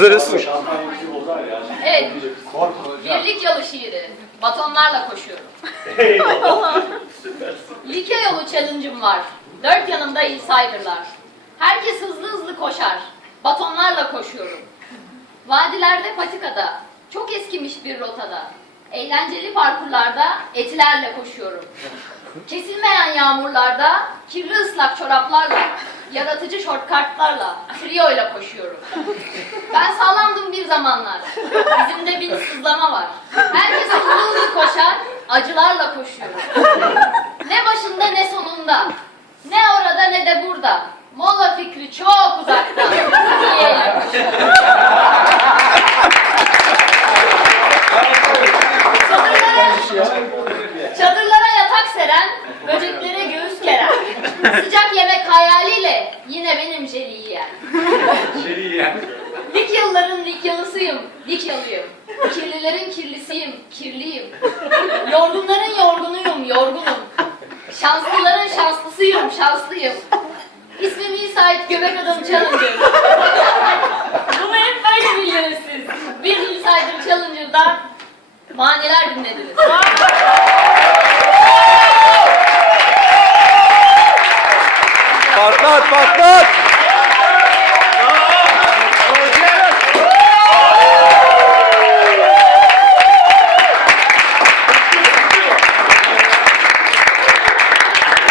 Hazırız. Evet. Birlik yolu şiiri. Batonlarla koşuyorum. Likya yolu challenge'ım var. Dört yanımda insiderlar. Herkes hızlı hızlı koşar. Batonlarla koşuyorum. Vadilerde patikada. Çok eskimiş bir rotada. Eğlenceli parkurlarda etilerle koşuyorum. Kesilmeyen yağmurlarda, kirli ıslak çoraplarla, yaratıcı shortkartlarla, trio ile koşuyorum. Ben sağlamdım bir zamanlar. Dizimde bir sızlama var. Herkes hızlı koşar, acılarla koşuyorum. Ne başında ne sonunda. Ne orada ne de burada. Mola fikri çok uzakta. Diyelim. Çadırlara, çadırlara yatak seren, böceklere göğüs geren. Sıcak yemek hayaliyle yine benim jeli yiyen. Likyalıların Likyalısıyım, Likyalıyım. Kirlilerin kirlisiyim, kirliyim. Yorgunların yorgunuyum, yorgunum. Şanslıların şanslısıyım, şanslıyım. İsmim İsait Göbek Adam Challenger. Bunu hep böyle bildiniz siz. Bir Insider Challenger'dan maniler dinlediniz. Patlat patlat.